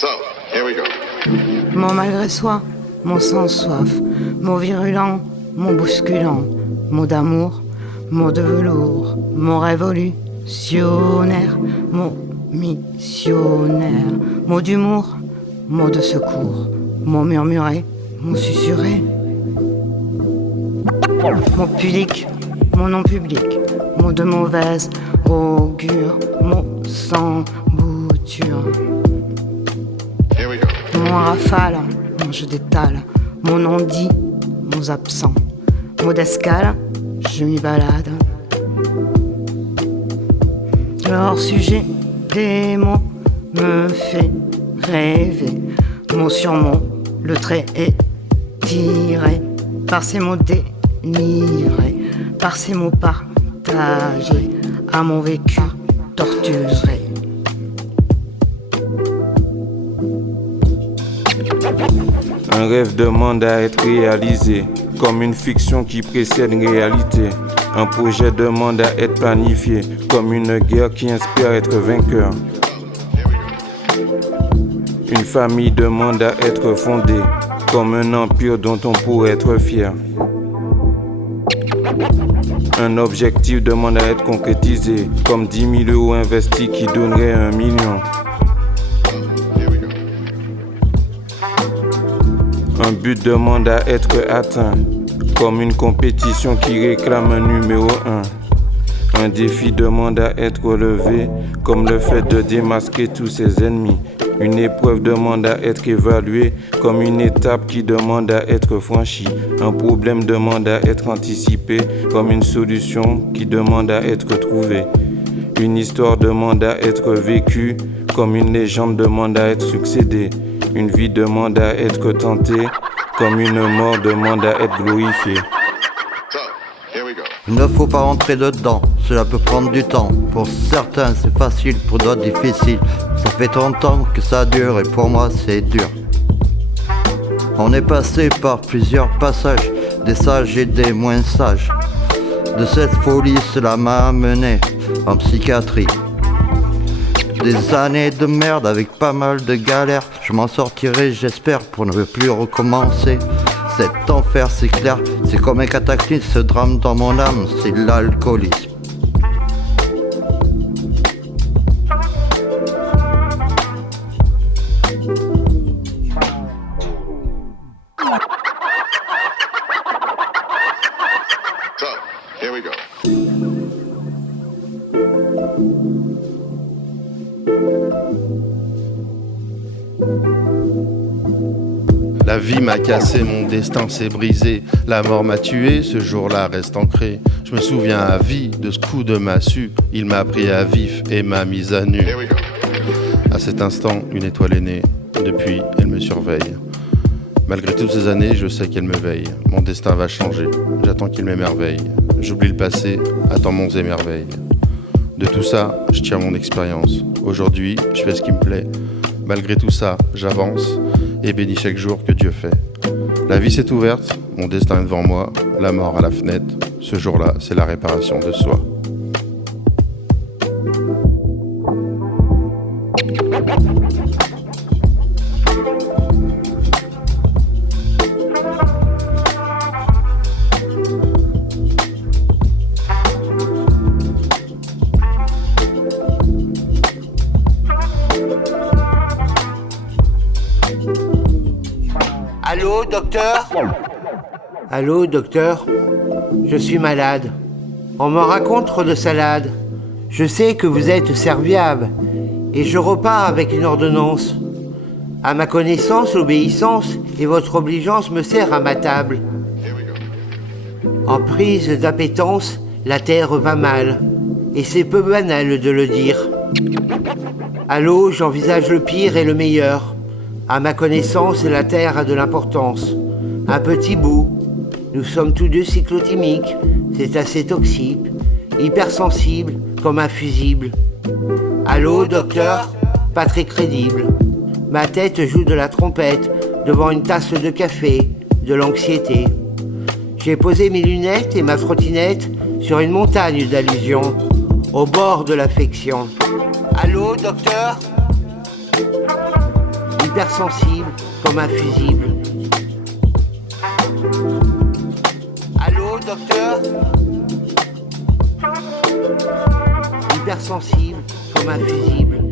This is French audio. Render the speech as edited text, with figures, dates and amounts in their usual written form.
So, here we go. Mon malgré soi, mon sans soif, mon virulent, mon bousculant, mot d'amour, mot de velours, mon révolutionnaire, mon missionnaire, mot d'humour, mot de secours, mot murmuré, mot susurré, mot pudique, mon non public, mot de mauvaise augure, mot sans bouture. Mon rafale, mon je d'étale, mon non-dit, mon absent, mot d'escale, je m'y balade. Le hors-sujet des mots me fait rêver, mot sur mot, le trait est tiré, par ces mots dénivrés, par ces mots partagés, à mon vécu torturé. Un rêve demande à être réalisé, comme une fiction qui précède une réalité. Un projet demande à être planifié, comme une guerre qui inspire à être vainqueur. Une famille demande à être fondée, comme un empire dont on pourrait être fier. Un objectif demande à être concrétisé, comme 10 000 euros investis qui donneraient 1 million. Un but demande à être atteint, comme une compétition qui réclame un numéro 1. Un défi demande à être relevé, comme le fait de démasquer tous ses ennemis. Une épreuve demande à être évaluée, comme une étape qui demande à être franchie. Un problème demande à être anticipé, comme une solution qui demande à être trouvée. Une histoire demande à être vécue, comme une légende demande à être succédée. Une vie demande à être tentée, comme une mort demande à être glorifiée. So, here we go. Il ne faut pas rentrer dedans, cela peut prendre du temps. Pour certains c'est facile, pour d'autres difficile. Ça fait 30 ans que ça dure et pour moi c'est dur. On est passé par plusieurs passages, des sages et des moins sages. De cette folie cela m'a amené en psychiatrie. Des années de merde avec pas mal de galères. Je m'en sortirai j'espère pour ne plus recommencer. Cet enfer c'est clair, c'est comme un cataclysme. Ce drame dans mon âme c'est l'alcoolisme. So, here we go. La vie m'a cassé, mon destin s'est brisé. La mort m'a tué, ce jour-là reste ancré. Je me souviens à vie de ce coup de massue. Il m'a pris à vif et m'a mise à nu. Here we go. À cet instant, une étoile est née. Depuis, elle me surveille. Malgré toutes ces années, je sais qu'elle me veille. Mon destin va changer, j'attends qu'il m'émerveille. J'oublie le passé, attends monts et merveilles. De tout ça, je tire mon expérience. Aujourd'hui, je fais ce qui me plaît. Malgré tout ça, j'avance et bénis chaque jour que Dieu fait. La vie s'est ouverte, mon destin est devant moi, la mort à la fenêtre. Ce jour-là, c'est la réparation de soi. Allô, docteur ? Allô, docteur ? Je suis malade. On me raconte trop de salade. Je sais que vous êtes serviable et je repars avec une ordonnance. À ma connaissance, l'obéissance et votre obligeance me sert à ma table. En prise d'appétence, la terre va mal et c'est peu banal de le dire. Allô, j'envisage le pire et le meilleur. À ma connaissance, la terre a de l'importance. Un petit bout. Nous sommes tous deux cyclotimiques. C'est assez toxique, hypersensible, comme un fusible. Allô, docteur ? Pas très crédible. Ma tête joue de la trompette devant une tasse de café, de l'anxiété. J'ai posé mes lunettes et ma trottinette sur une montagne d'allusions, au bord de l'affection. Allô, docteur ? hypersensible comme un fusible. Allô, docteur? Hypersensible comme un fusible.